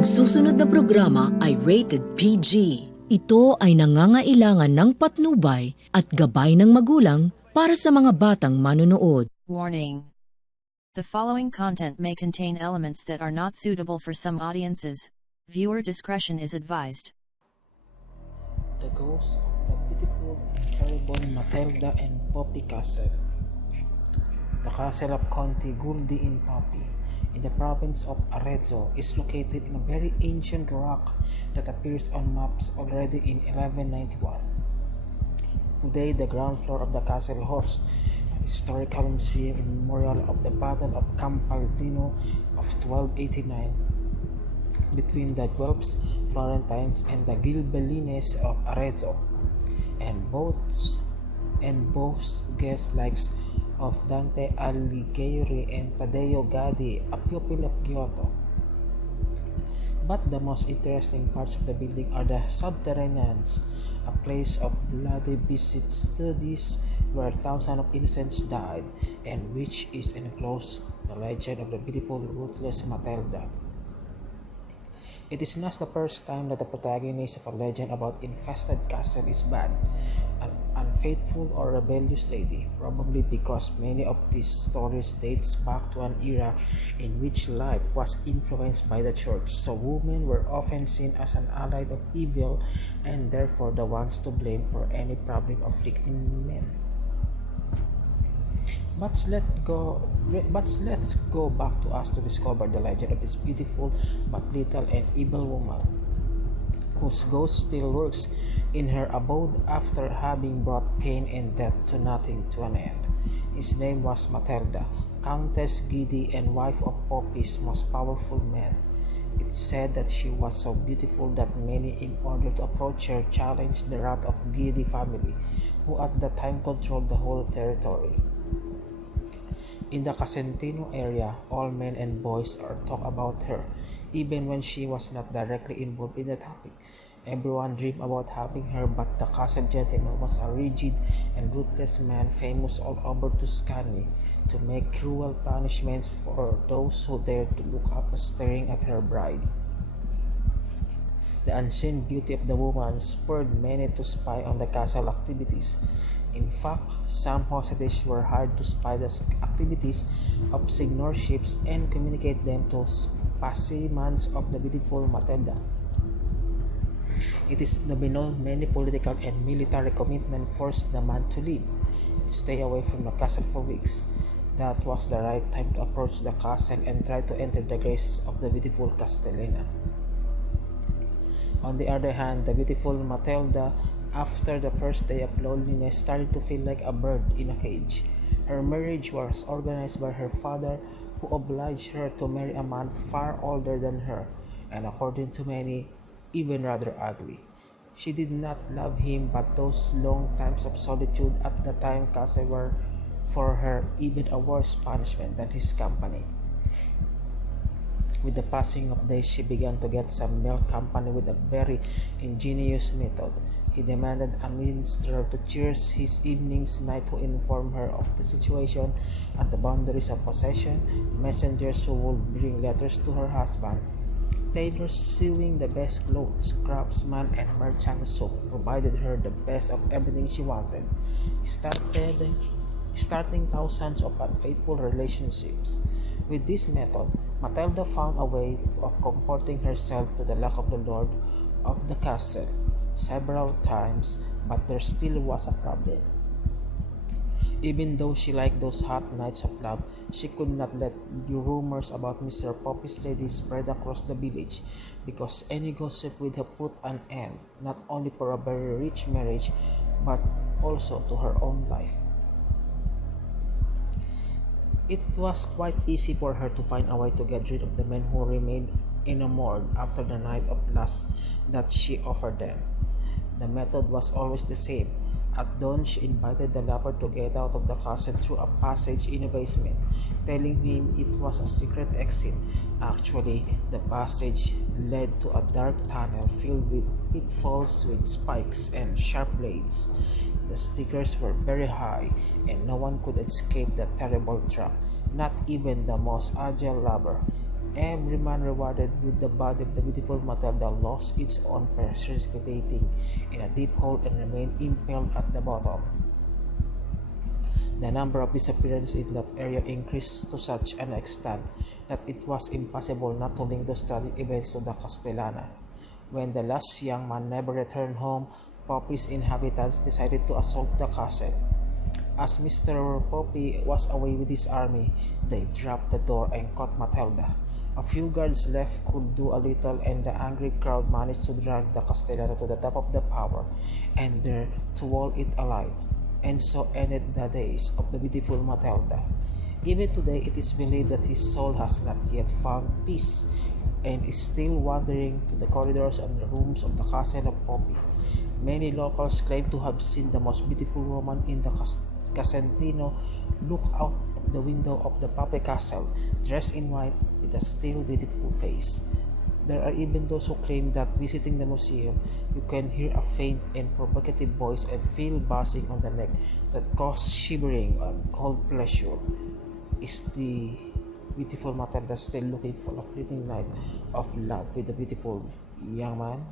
Ang susunod na programa ay rated PG. Ito ay nangangailangan ng patnubay at gabay ng magulang para sa mga batang manonood. Warning. The following content may contain elements that are not suitable for some audiences. Viewer discretion is advised. The ghosts of the beautiful and terrible Matilda and Poppi Castle. The castle of Conte Guldi in Poppi, in the province of Arezzo, is located in a very ancient rock that appears on maps already in 1191. Today, the ground floor of the castle hosts a historical museum and memorial of the Battle of Campaldino of 1289 between the Guelphs, Florentines, and the Ghibellines of Arezzo, and boasts guest likes of Dante Alighieri and Taddeo Gaddi, a pupil of Giotto. But the most interesting parts of the building are the subterraneans, a place of bloody visit studies where thousands of innocents died, and which is enclosed the legend of the beautiful, ruthless Matilda. It is not the first time that the protagonist of a legend about infested castle is bad, an unfaithful or rebellious lady, probably because many of these stories dates back to an era in which life was influenced by the church, so women were often seen as an ally of evil and therefore the ones to blame for any problem afflicting men. But let's go back to us to discover the legend of this beautiful but little and evil woman, whose ghost still works in her abode after having brought pain and death to nothing to an end. His name was Matilda, Countess Guidi and wife of Poppi's most powerful man. It's said that she was so beautiful that many, in order to approach her, challenged the wrath of Guidi family, who at the time controlled the whole territory. In the Casentino area, all men and boys are talk about her, even when she was not directly involved in the topic. Everyone dreamed about having her, but the castle gentleman was a rigid and ruthless man famous all over Tuscany to make cruel punishments for those who dared to look up staring at her bride. The unseen beauty of the woman spurred many to spy on the castle activities. In fact, some hostages were hired to spy the activities of signorships and communicate them to specimens of the beautiful Matilda. It is known many political and military commitments forced the man to leave and stay away from the castle for weeks. That was the right time to approach the castle and try to enter the grace of the beautiful Castellina. On the other hand, the beautiful Matilda, after the first day of loneliness, started to feel like a bird in a cage. Her marriage was organized by her father, who obliged her to marry a man far older than her, and according to many, even rather ugly. She did not love him, but those long times of solitude at the time castle were for her even a worse punishment than his company. With the passing of days, she began to get some male company with a very ingenious method. He demanded a minstrel to cheer his evenings night to inform her of the situation and the boundaries of possession, messengers who would bring letters to her husband, tailors sewing the best clothes, craftsmen and merchants who provided her the best of everything she wanted, starting thousands of unfaithful relationships. With this method, Matilda found a way of comporting herself to the lack of the lord of the castle several times, but there still was a problem. Even though she liked those hot nights of love, she could not let the rumors about Mr. Poppi's lady spread across the village, because any gossip would have put an end not only for a very rich marriage, but also to her own life. It was quite easy for her to find a way to get rid of the men who remained enamored after the night of lust that she offered them. The method was always the same. At dawn, she invited the lover to get out of the castle through a passage in a basement, telling him it was a secret exit. Actually, the passage led to a dark tunnel filled with pitfalls with spikes and sharp blades. The stickers were very high, and no one could escape the terrible trap, not even the most agile lover. Every man rewarded with the body of the beautiful Matilda lost its own precipitating in a deep hole and remained impaled at the bottom. The number of disappearances in that area increased to such an extent that it was impossible not to link those tragic events to the Castellana. When the last young man never returned home, Poppi's inhabitants decided to assault the castle. As Mr. Poppi was away with his army, they dropped the door and caught Matilda. A few guards left could do a little, and the angry crowd managed to drag the Castellano to the top of the tower and there to wall it alive. And so ended the days of the beautiful Matilda. Even today, it is believed that his soul has not yet found peace and is still wandering to the corridors and the rooms of the castle of Poppi. Many locals claim to have seen the most beautiful woman in the Casentino look out of the window of the Poppi castle, dressed in white with a still beautiful face. There are even those who claim that visiting the museum, you can hear a faint and provocative voice and feel buzzing on the neck that causes shivering and cold pleasure. Is the beautiful Matilda still looking for a fleeting night of love with the beautiful young man?